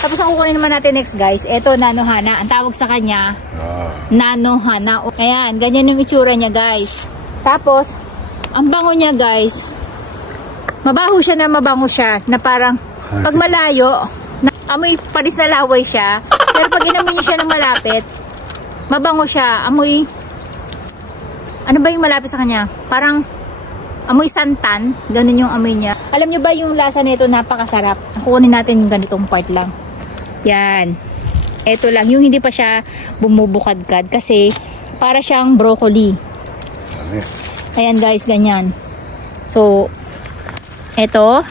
Tapos ang kukunin naman natin next guys, ito Nanohana. Ang tawag sa kanya, Nanohana. Ayan, ganyan yung itsura niya guys. Tapos, ang bango niya guys, mabaho siya na parang pag malayo, amoy panis na laway siya. Pero pag inamoy niyo siya ng malapit, mabango siya. Amoy, ano ba yung malapit sa kanya? Parang amoy santan. Ganun yung amoy niya. Alam niyo ba yung lasa nito napakasarap? Kukunin natin yung ganitong part lang. Yan. Ito lang. Yung hindi pa siya bumubukadkad kasi para siyang broccoli. Ayan guys, ganyan. So, ito.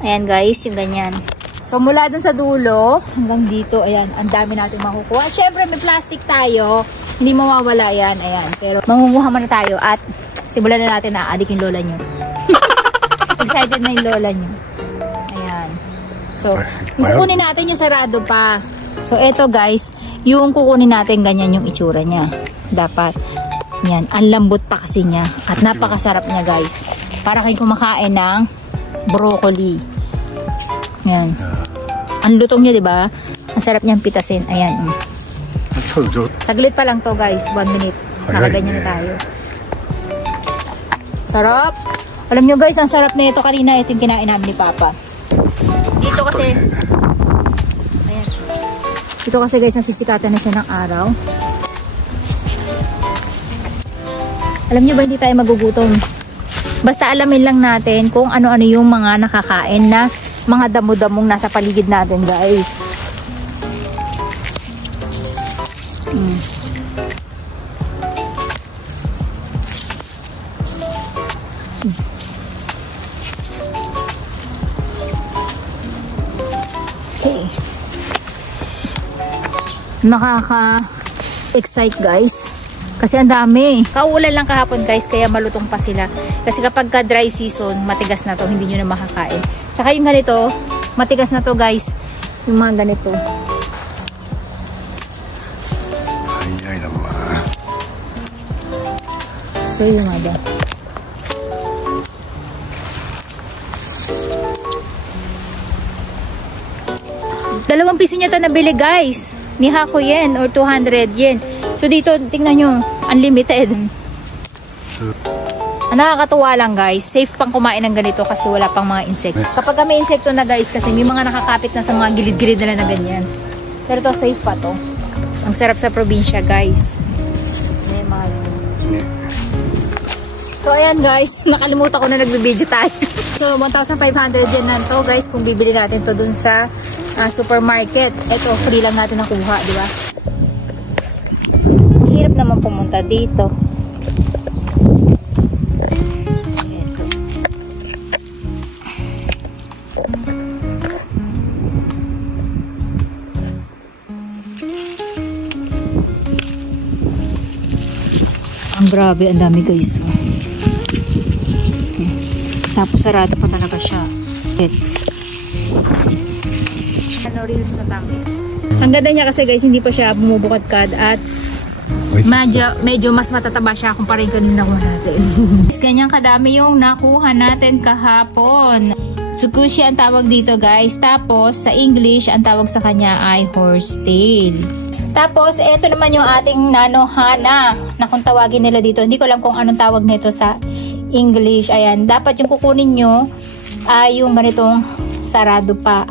Ayan guys, yung ganyan. So, mula dun sa dulo hanggang dito, ayan, ang dami natin makukuha. Siyempre, may plastic tayo. Hindi mawawala yan. Ayan. Pero, mangunguha muna tayo at simulan na natin na adik yung lola nyo. Excited na yung lola nyo. Ayan. So, kukunin natin yung sarado pa. So, eto guys, yung kukunin natin, ganyan yung itsura niya. Dapat. Yan. Ang lambot pa kasi niya. At napakasarap niya guys. Para kayong kumakain ng broccoli. Yan. Ang lutong niya, diba? Ang sarap niyang pitasin. Ayan. Saglit pa lang to guys. 1 minute. Nakaganyan na tayo. Sarap. Alam nyo guys, ang sarap na ito. Kanina ito yung kinain namin ni Papa. Dito kasi, ayan. Dito kasi guys, nasisikatan na siya ng araw. Alam nyo ba, hindi tayo magugutom. Basta alamin lang natin kung ano-ano yung mga nakakain na mga damo-damong nasa paligid natin guys. Okay. Nakaka-excite guys. Kasi ang dami. Kauulan lang kahapon guys, kaya malutong pa sila. Kasi kapag ka dry season, matigas na to, hindi nyo na makakain. Tsaka yung ganito, matigas na to guys. Yung mga ganito. Ay naman. So yung mga 2 piso niya ito nabili guys. Ni Hako yen or 200 yen. So dito, tingnan nyo, unlimited. Nakakatuwa lang guys. Safe pang kumain ng ganito kasi wala pang mga insekto. Kapag may insekto na guys, kasi may mga nakakapit na sa mga gilid-gilid na ganyan. Pero to safe pa to. Ang sarap sa probinsya guys. May mga So ayan guys, nakalimutan ko na nagbe-video tayo. So 1,500 yen na to guys kung bibili natin to dun sa supermarket. Ito, free lang natin nakuha, di ba? Hirap naman pumunta dito. Ito. Ang grabe, ang dami guys. Tapos sarado pa talaga siya. Ano, reels na dami. Ang ganda niya kasi guys, hindi pa siya bumubukadkad at medyo mas matataba siya kumpara yung kanina nakuha natin. Ganyan kadami yung nakuha natin kahapon. Tsukushi ang tawag dito guys. Tapos sa English, ang tawag sa kanya ay horsetail. Tapos ito naman yung ating Nanohana na kung tawagin nila dito. Hindi ko alam kung anong tawag nito sa English. Ayan, dapat yung kukunin nyo ay yung ganitong sarado pa.